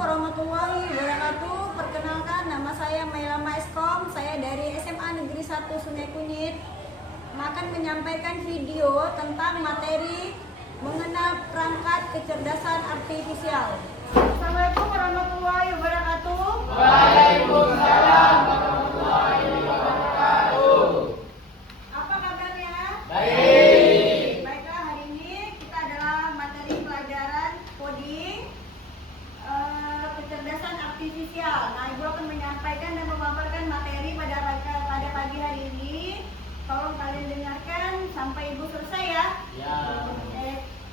warahmatullahi wabarakatuh. Perkenalkan, nama saya Maila Maeskom. Saya dari SMA Negeri 1 Sungai Kunyit akan menyampaikan video tentang materi mengenal perangkat kecerdasan artifisial. Assalamualaikum warahmatullahi wabarakatuh. Waalaikumsalam warahmatullahi wabarakatuh. Apa kabarnya? Baik. Baiklah, hari ini kita adalah materi pelajaran coding kecerdasan artifisial. Nah, Ibu akan menyampaikan dan memaparkan materi pada pagi hari ini. Tolong kalian dengarkan sampai Ibu selesai ya. Ya.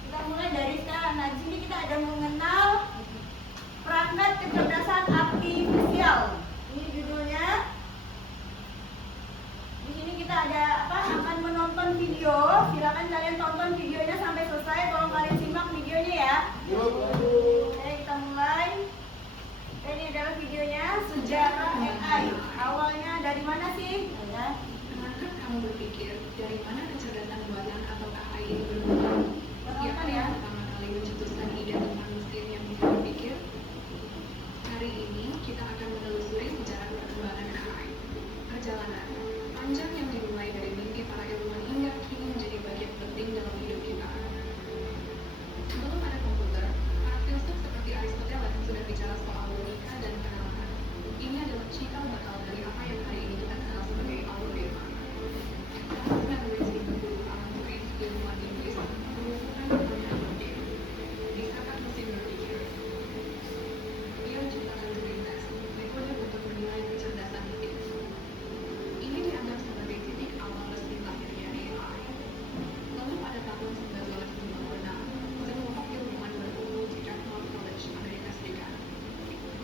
Kita mulai dari sekarang. Nah, di sini kita ada mengenal perangkat kecerdasan artifisial. Ini judulnya. Di sini kita ada akan menonton video. Silakan kalian tonton videonya sampai selesai. Tolong kalian simak videonya ya. Oke, kita mulai. Ini adalah videonya sejarah AI. Awalnya dari mana sih? Ya. Pernahkah kamu berpikir dari mana kecerdasan buatan atau AI ini bermula? Siapa yang pertama kali mencetuskan ide tentang mesin yang bisa berpikir? Hari ini kita akan menelusuri sejarah perkembangan AI. Perjalanan panjang yang dimulai dari mimpi para ilmuwan hingga kini menjadi bagian penting dalam hidup kita. Sebelum ada komputer, para filsuf seperti Aristoteles sudah bicara soal logika dan penalaran. Ini adalah cikal bakal dari apa yang hari ini kita kenal sebagai algoritma. Tahun 1930, Alan Turing, ilmuwan Inggris, mengusulkan pertanyaan penting. Bisakah mesin berpikir? Dia menciptakan Turing test, metode untuk menilai kecerdasan mesin. Ini dianggap sebagai titik awal resmi lahirnya AI. Lalu pada tahun 1956, sekelompok ilmuwan berkumpul di Dartmouth College, Amerika Serikat.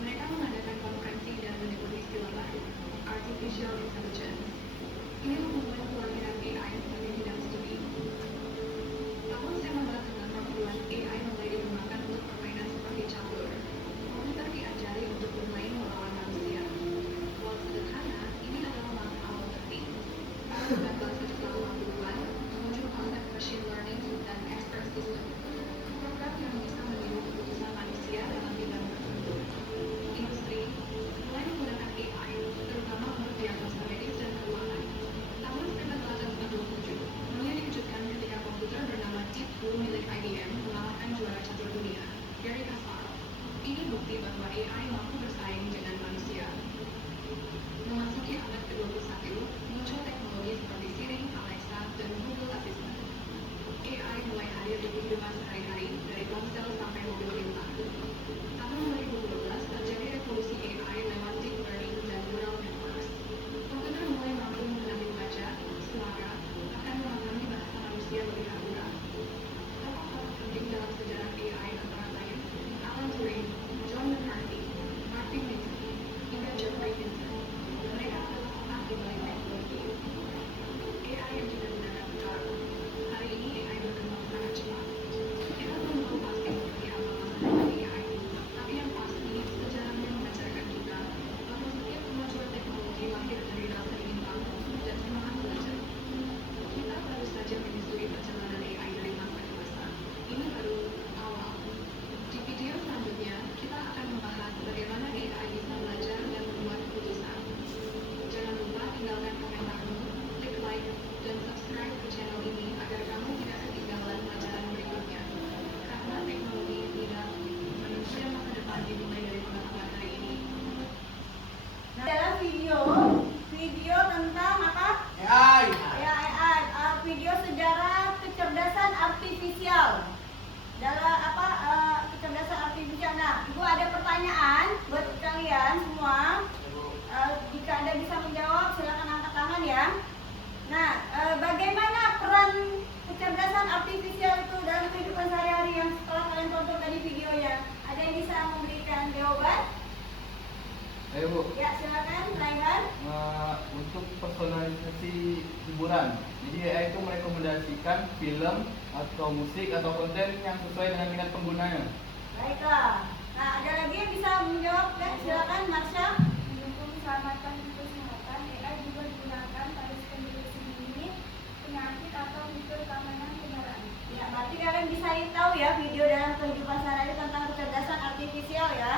Mereka mengadakan konferensi dan menyebut istilah baru, Artificial Intelligence. Ini memulai kelahiran AI sebagai bidang studi. Tahun 1940-an, AI mulai dikembangkan untuk permainan seperti catur. Komputer diajari untuk bermain melawan manusia. Walau sederhana, ini adalah langkah awal penting. Pada 1980-an, muncul konsep machine learning dan expert system. Program yang bisa meniru keputusan manusia dalam bidang tertentu. Industri mulai menggunakan AI, terutama untuk diagnosa medis dan keuangan. Tahun 1997, dunia dikejutkan ketika komputer bernama Deep Blue milik IBM mengalahkan juara catur dunia, Garry Kasparov. Ini bukti bahwa AI mampu bersaing dengan manusia. Memasuki abad ke-21, muncul teknologi seperti Siri, Alexa, dan Google Assistant. AI mulai hadir di kehidupan sehari-hari, dari ponsel sampai mobil pintar. Tahun 2012 terjadi revolusi AI lewat deep learning dan neural networks. Komputer mulai mampu mengenali wajah, suara, bahkan memahami bahasa manusia lebih akurat. Tokoh-tokoh penting dalam sejarah AI antara lain Alan Turing, John McCarthy, Martin Minsky, hingga Geoffrey Hinton. Mereka adalah otak di balik teknologi. AI yang kita gunakan sekarang. Hari ini AI berkembang sangat cepat. Kita belum tahu pasti seperti apa masa depan AI, tapi yang pasti sejarahnya mengajarkan kita bahwa setiap kemajuan teknologi lahir dari rasa ingin tahu dan semangat belajar. Kita baru saja menyusuri perjalanan AI dari masa ke masa. Ini baru awal. Di video selanjutnya, kita akan membahas bagaimana AI bisa belajar dan membuat keputusan. Jangan lupa tinggalkan komentarmu, klik like, dan subscribe ke channel ini agar kamu tidak ketinggalan pelajaran berikutnya. Karena teknologi tidak manusia masa depan dimulai dari pengetahuan hari ini. Nah, dalam video tentang apa? AI. Ya, AI. Video sejarah kecerdasan artifisial. Dalam kecerdasan artifisial. Nah, Ibu ada pertanyaan buat kalian semua. Jika Anda bisa menjawab, silakan angkat tangan ya. Nah, bagaimana peran kecerdasan artifisial itu dalam kehidupan sehari-hari yang setelah kalian tonton tadi videonya? Ada yang bisa memberikan jawaban? Ayo Bu, Ya, silakan, Raihan. untuk personalisasi hiburan. Jadi AI itu merekomendasikan film atau musik atau konten yang sesuai dengan minat penggunanya. Baiklah. Nah, ada lagi yang bisa menjawab kan? Silakan, Marsha. Mendukung keselamatan kesehatan, AI juga digunakan pada skenderasi dini, penyakit atau fitur keamanan kendaraan. Ya, berarti kalian bisa tahu ya video dalam kehidupan sehari-hari tentang kecerdasan artifisial ya.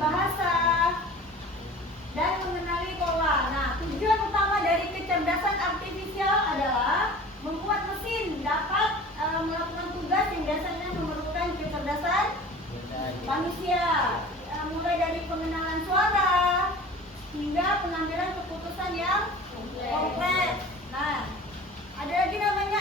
berbahasa, dan mengenali pola. Nah, tujuan utama dari kecerdasan artifisial adalah membuat mesin dapat melakukan tugas yang biasanya memerlukan kecerdasan manusia, mulai dari pengenalan suara hingga pengambilan keputusan yang kompleks. Nah, ada lagi namanya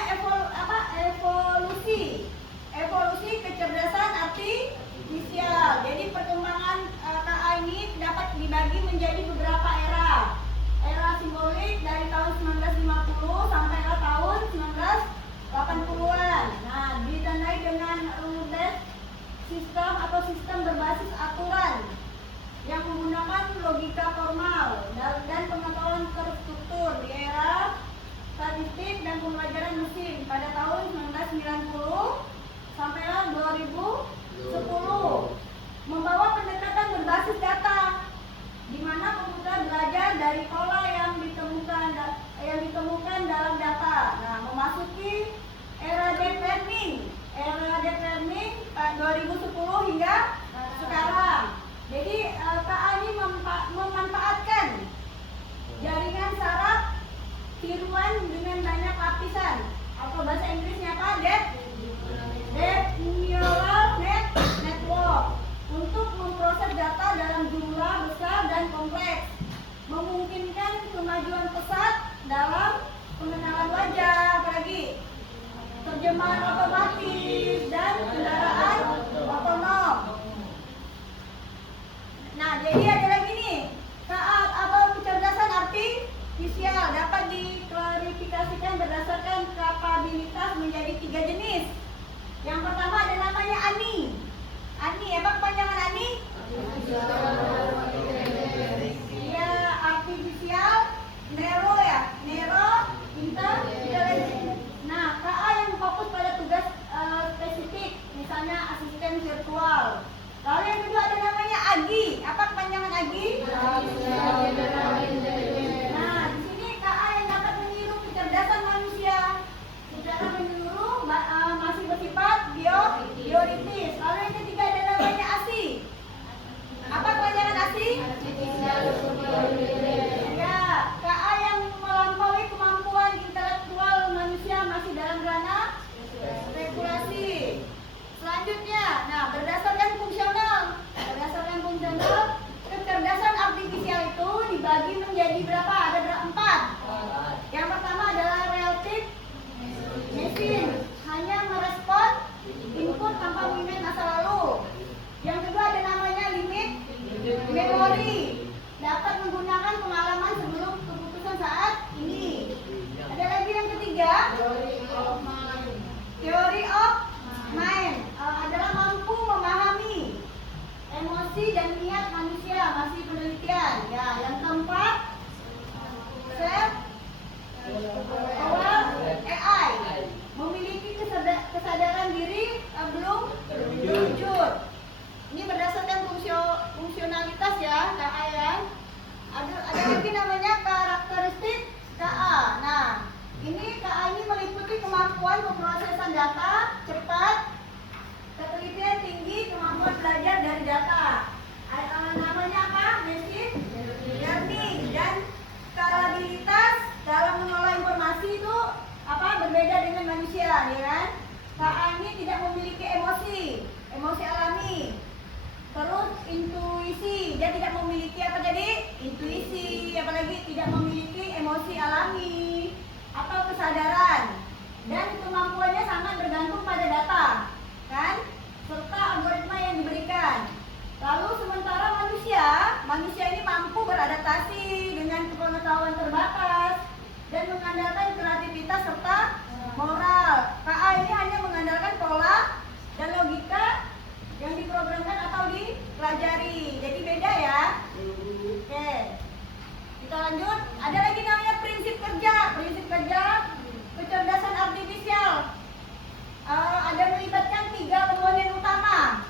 evolusi kecerdasan artifisial. Jadi perkembangan KA ini dapat dibagi menjadi beberapa era. Era simbolik dari tahun 1950 sampai tahun 1980-an. Nah, ditandai dengan rule-based sistem atau sistem berbasis aturan yang menggunakan logika formal dan pengetahuan terstruktur di era statistik dan pembelajaran mesin pada tahun 1990 sampai 2010, membawa pendekatan berbasis data di mana komputer belajar dari pola yang ditemukan dalam data. Nah, memasuki era deep learning 2010 hingga sekarang. Jadi KA ini memanfaatkan jaringan saraf tiruan dengan banyak lapisan, atau bahasa Inggrisnya apa? Deep neural network, untuk memproses data dalam jumlah besar dan kompleks, memungkinkan kemajuan pesat dalam pengenalan wajah, apalagi terjemahan otomatis dan kendaraan otonom. Nah, jadi ada lagi nih, saat atau kecerdasan artifisial dapat diklarifikasikan berdasarkan kapabilitas menjadi 3 jenis. Yang pertama ada namanya ANI. ANI, apa kepanjangan ANI? Ya, artificial Nero ya, Nero Intelligence. Nah, KA yang fokus pada tugas spesifik, misalnya asisten virtual. Lalu yang kedua ada namanya AGI. Apa kepanjangan AGI? Nah, di sini KA yang dapat meniru kecerdasan manusia secara menyeluruh, masih bersifat bioritis. Lalu yang ketiga ada namanya ASI. Apa kepanjangan ASI? Ya, KA yang melampaui kemampuan intelektual manusia, masih dalam ranah spekulasi. Selanjutnya, nah berdasarkan fungsional, kecerdasan artifisial itu dibagi menjadi berapa? Ada 4. Yang pertama adalah relative machine, hanya merespon input tanpa mengingat masa lalu. Yang kedua ada namanya limit memory, dapat menggunakan pengalaman sebelum keputusan saat ini. Ada lagi yang ketiga, theory of mind, adalah mampu memahami emosi dan niat manusia, masih penelitian. Ya, yang keempat, self aware AI, memiliki kesadaran diri belum terwujud. Ini berdasarkan fungsionalitas ya, KA ya. Ada lagi namanya karakteristik KA. Nah, ini KA ini meliputi kemampuan pemrosesan data cepat, ketelitian tinggi, kemampuan belajar dari data. Namanya apa? Machine learning. Dan skalabilitas dalam mengelola informasi itu berbeda dengan manusia, ya kan? KA ini tidak memiliki emosi alami. Terus intuisi, dia tidak memiliki intuisi, apalagi tidak memiliki emosi alami atau kesadaran. Dan kemampuannya sangat bergantung pada data, kan? Serta algoritma yang diberikan. Lalu sementara manusia ini mampu beradaptasi dengan pengetahuan terbatas dan mengandalkan kreativitas serta moral. KA ini hanya mengandalkan pola dan logika yang diprogramkan atau dipelajari. Jadi beda ya. Oke. Kita lanjut. Ada lagi namanya prinsip kerja. Prinsip kerja kecerdasan artifisial. Ada melibatkan 3 komponen utama.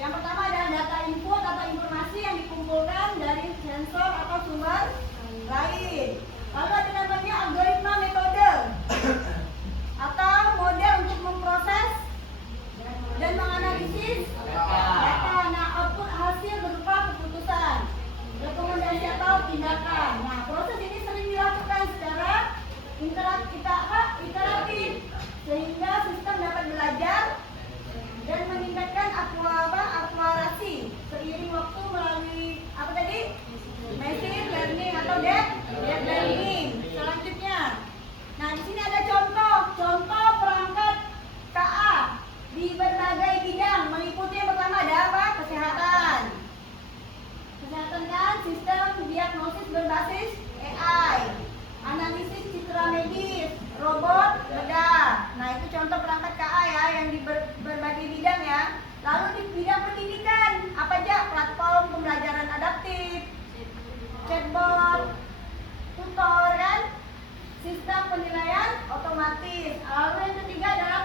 Yang pertama adalah data input atau informasi yang dikumpulkan dari sensor atau sumber lain. Lalu ada namanya algoritma metode atau model untuk memproses dan menganalisis data. Nah, output hasil berupa contoh perangkat KA ya, yang di berbagai bidang ya. Lalu di bidang pendidikan, apa aja? Platform pembelajaran adaptif, chatbot, tutor kan, sistem penilaian otomatis. Lalu yang ketiga adalah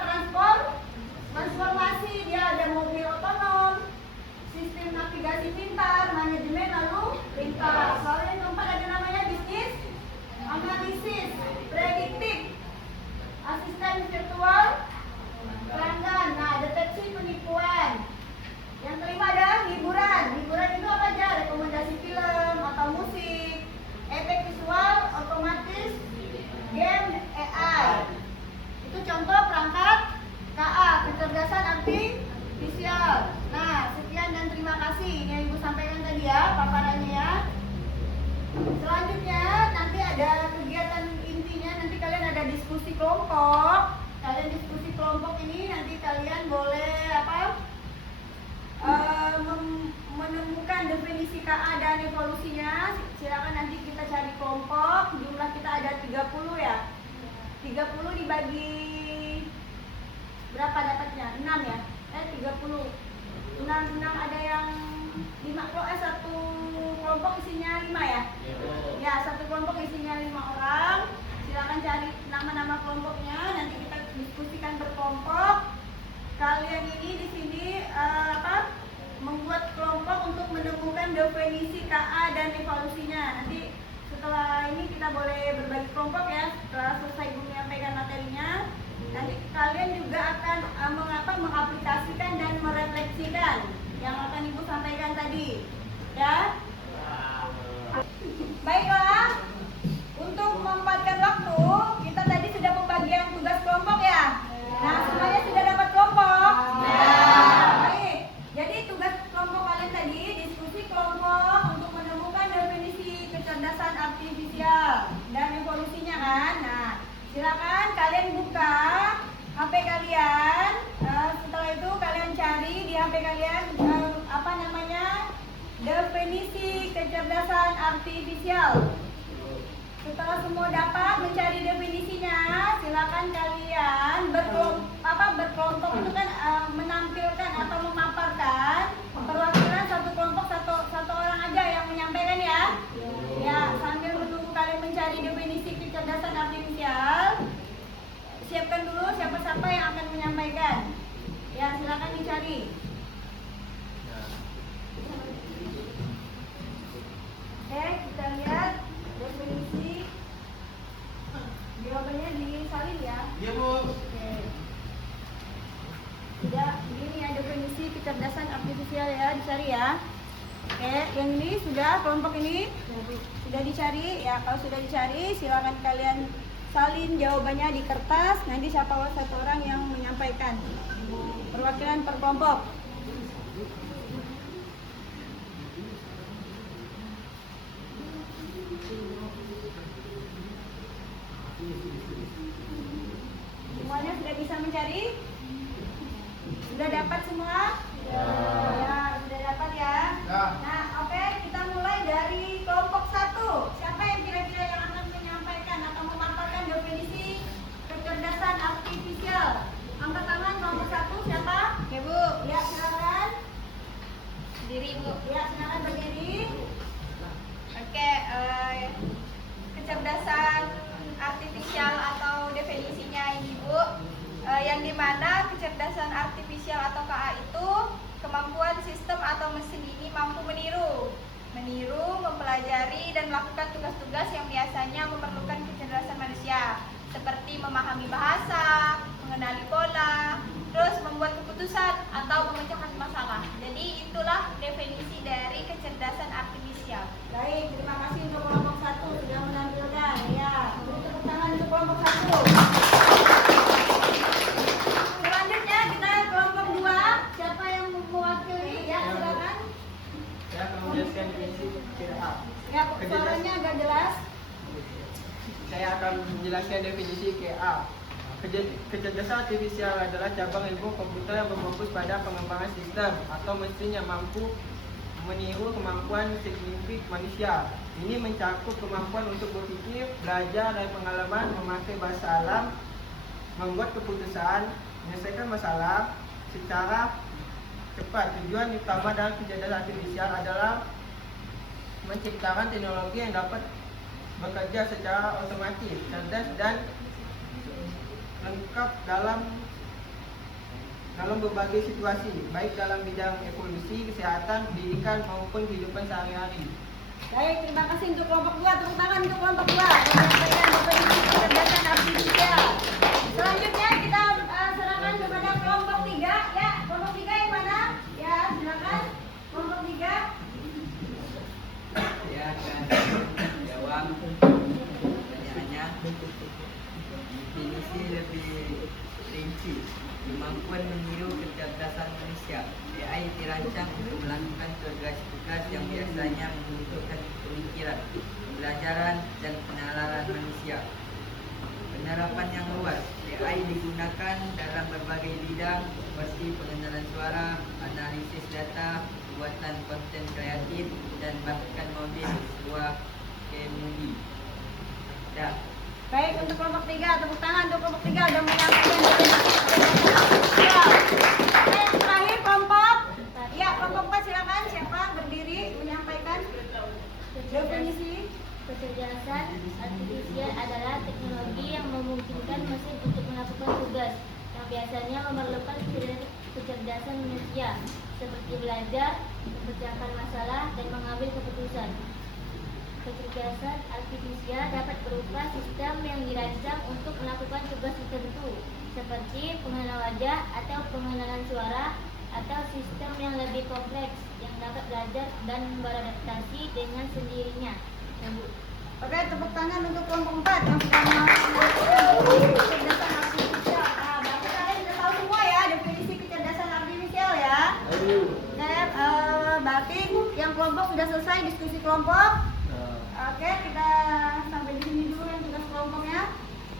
transformasi, dia ada mobil otonom, sistem navigasi pintar, manajemen lalu lintas. Lalu yang keempat ada namanya bisnis analisis, prediktif, asisten virtual pelanggan, nah deteksi penipuan. Yang kelima ada hiburan. Hiburan itu apa aja? Rekomendasi film atau musik, efek visual, otomatis, game, AI. Itu contoh perangkat KA, kecerdasan artifisial. Nah, sekian dan terima kasih. Ini yang Ibu sampaikan tadi ya, paparannya ya. Selanjutnya nanti ada kegiatan intinya, nanti kalian ada diskusi kelompok. Kalian diskusi kelompok ini nanti kalian boleh menemukan definisi KA dan evolusinya. Silakan nanti kita cari kelompok. Jumlah kita ada 30 ya. 30 dibagi berapa dapatnya? 6 ya? 30. 6 ada yang 5 satu kelompok isinya 5 ya? Ya, satu kelompok isinya 5 orang. Silakan cari nama-nama kelompoknya, nanti kita diskusikan berkelompok. Kalian ini di sini membuat kelompok untuk menemukan definisi KA dan evolusinya. Nanti setelah ini kita boleh berbagi kelompok ya. Setelah selesai Ibu menyampaikan materinya, nanti kalian juga akan mengaplikasikan dan merefleksikan yang akan Ibu sampaikan tadi. Ya. Baiklah. Untuk memanfaatkan waktu, kita tadi sudah pembagian tugas kelompok ya. Nah, semuanya sudah dapat kelompok? Baik. Jadi tugas kelompok kalian tadi diskusi kelompok untuk menemukan definisi kecerdasan artifisial dan evolusinya kan. Nah, silakan kalian buka HP kalian. Setelah itu kalian cari di HP kalian definisi kecerdasan artifisial. Setelah semua dapat mencari definisinya, silakan kalian berkelompok itu kan menampilkan atau memaparkan perwakilan satu kelompok satu orang aja yang menyampaikan ya. Ya, sambil menunggu kalian mencari definisi kecerdasan artifisial, siapkan dulu siapa-siapa yang akan menyampaikan. Ya, silakan dicari. Oke, kita lihat definisi. Jawabannya disalin ya. Iya, Bu. Oke. Sudah, ini ya definisi kecerdasan artifisial ya, dicari ya. Oke, yang ini sudah, kelompok ini sudah dicari ya. Kalau sudah dicari, silakan kalian salin jawabannya di kertas. Nanti siapa satu orang yang menyampaikan perwakilan per kelompok. Semuanya sudah bisa mencari? Sudah dapat semua? Ya, sudah dapat ya. Nah, oke, kita mulai dari kelompok 1. Siapa yang kira-kira yang akan menyampaikan atau memaparkan definisi kecerdasan artifisial? Angkat tangan kelompok 1, siapa? Oke, Bu. Ya, silakan. Berdiri, Bu. Ya, silakan berdiri. Oke, kecerdasan artifisial atau definisinya ini, Bu, yang dimana kecerdasan artifisial atau KA itu kemampuan sistem atau mesin ini mampu meniru, mempelajari dan melakukan tugas-tugas yang biasanya memerlukan kecerdasan manusia, seperti memahami bahasa, mengenali pola, terus membuat keputusan atau memecahkan masalah. Jadi itulah definisi dari kecerdasan artifisial. Baik, terima kasih untuk kelompok 1 sudah menampilkan. Ya, beri tepuk tangan untuk kelompok 1. Selanjutnya kita kelompok 2. Siapa yang mewakili? Ya, silakan. Saya akan menjelaskan definisi KA. Ya, suaranya agak jelas. Saya akan menjelaskan definisi KA. Kecerdasan artifisial adalah cabang ilmu komputer yang berfokus pada pengembangan sistem atau mesin yang mampu meniru kemampuan signifikan manusia. Ini mencakup kemampuan untuk berpikir, belajar, dan pengalaman memakai bahasa alam, membuat keputusan, menyelesaikan masalah secara cepat. Tujuan utama dalam kecerdasan artifisial adalah menciptakan teknologi yang dapat bekerja secara otomatis, cerdas dan lengkap dalam berbagai situasi, baik dalam bidang evolusi, kesehatan, pendidikan maupun kehidupan sehari-hari. Baik, terima kasih untuk kelompok 2. Tepuk tangan untuk kelompok 2 yang menyampaikan definisi kecerdasan artifisial. Selanjutnya kita serahkan kepada kelompok 3. Ya, kelompok 3 yang mana? Ya, silakan. Kelompok 3. Saya akan jawab pertanyaannya. Definisi lebih rinci. Kemampuan meniru kecerdasan manusia. AI dirancang untuk melakukan tugas-tugas yang biasanya membutuhkan pemikiran, pembelajaran, dan penalaran manusia. Penerapan yang luas. AI digunakan dalam berbagai bidang seperti pengenalan suara, analisis data, pembuatan konten kreatif, dan bahkan mobil sebuah kemudi. Ya. Baik, untuk kelompok 3, tepuk tangan untuk kelompok 3 sudah menyampaikan definisi kecerdasan artifisial. Oke, yang terakhir kelompok. Ya, kelompok 4 silakan. Siapa berdiri menyampaikan definisi? Kecerdasan artifisial adalah teknologi yang memungkinkan mesin untuk melakukan tugas yang biasanya memerlukan kecerdasan manusia, seperti belajar, memecahkan masalah, dan mengambil keputusan. Kecerdasan artifisial dapat berupa sistem yang dirancang untuk melakukan tugas tertentu, seperti pengenalan wajah atau pengenalan suara, atau sistem yang lebih kompleks yang dapat belajar dan beradaptasi dengan sendirinya. Oke, tepuk tangan untuk kelompok 4 yang sudah melakukan kecerdasan artifisial. Nah, berarti kalian sudah tahu semua ya definisi kecerdasan artifisial ya. Oke, berarti yang kelompok sudah selesai diskusi kelompok. Oke, kita sampai di sini dulu yang tugas kelompoknya.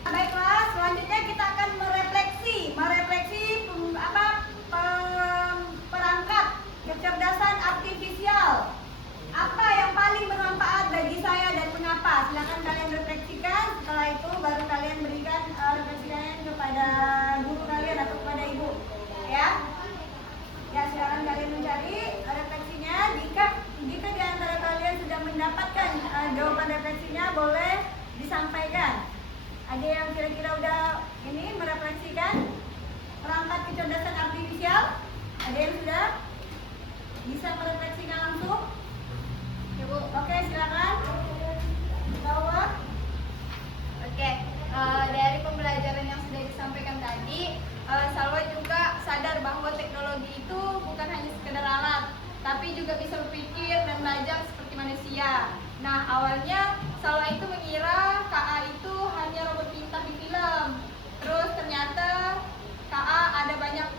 Baiklah, selanjutnya kita akan merefleksi perangkat kecerdasan artifisial. Apa yang paling bermanfaat bagi saya dan mengapa? Silakan kalian refleksikan. Setelah itu baru kalian berikan refleksi kalian kepada guru kalian atau kepada ibu. Ya. Ya, silakan kalian mencari refleksinya. Jika di antara kalian sudah mendapatkan jawaban refleksinya, boleh disampaikan. Ada yang kira-kira udah ini merefleksikan perangkat kecerdasan artifisial? Ada yang sudah bisa merefleksikan langsung? Ya, Bu. Oke, silakan. Bawa. Oke, dari pembelajaran yang sudah disampaikan tadi, Salwa juga sadar bahwa teknologi itu bukan hanya sekedar alat, tapi juga bisa berpikir dan belajar seperti manusia. Nah, awalnya Salwa itu mengira KA itu hanya robot pintar di film. Terus ternyata KA ada banyak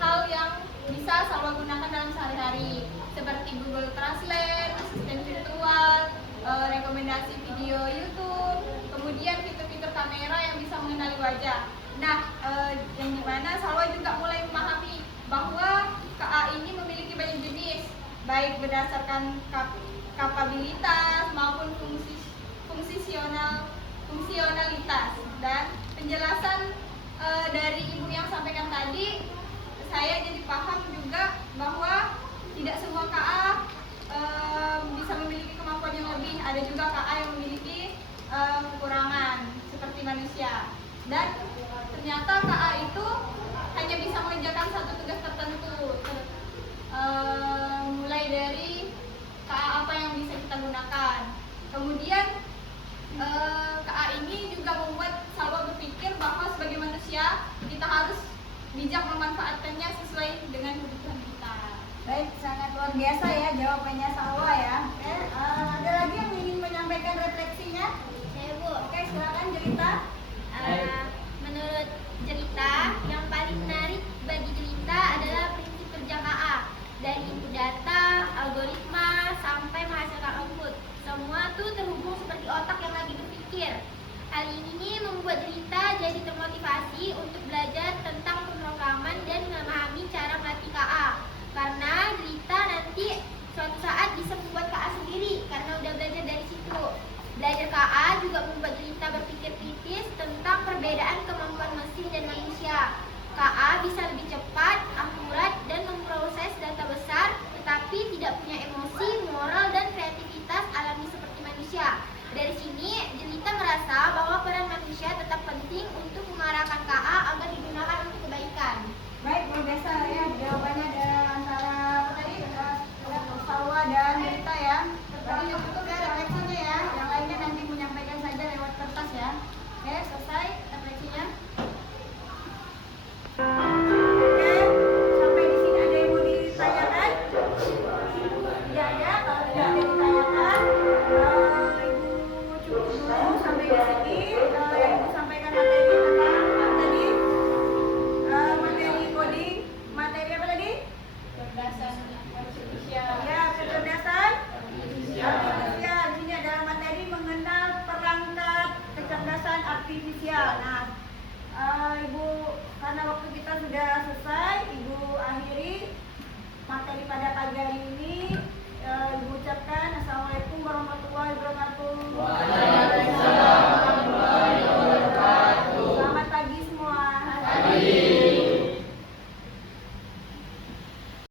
hal yang bisa Salwa gunakan dalam sehari-hari, seperti Google Translate, asisten virtual, rekomendasi video YouTube, kemudian fitur-fitur kamera yang bisa mengenali wajah. Nah, yang dimana Salwa juga mulai memahami bahwa KA ini memiliki banyak jenis, baik berdasarkan kapabilitas maupun fungsionalitas. Dan penjelasan dari ibu yang sampaikan tadi, saya jadi paham juga bahwa tidak semua KA bisa memiliki kemampuan yang lebih. Ada juga KA yang memiliki kekurangan seperti manusia. Dan ternyata KA itu hanya bisa mengerjakan satu tugas tertentu, mulai dari KA apa yang bisa kita gunakan. Kemudian KA ini juga membuat Salwa berpikir bahwa sebagai manusia kita harus bijak memanfaatkannya sesuai dengan kebutuhan kita. Baik, sangat luar biasa ya jawabannya Salwa ya. Ada lagi yang ingin menyampaikan refleksinya? Saya, Bu. Oke, silakan Jelita. Menurut Jelita, yang paling menarik bagi Jelita adalah prinsip kerja KA. Dari input data, algoritma, sampai menghasilkan output. Semua tuh terhubung seperti otak yang lagi berpikir. Hal ini membuat Jelita jadi termotivasi untuk belajar tentang pemrograman dan memahami cara melatih KA. Karena Jelita nanti suatu saat bisa membuat KA sendiri karena udah belajar dari situ. Belajar KA juga membuat Jelita berpikir kritis tentang perbedaan kemampuan mesin dan artifisial. Nah, Ibu, karena waktu kita sudah selesai, Ibu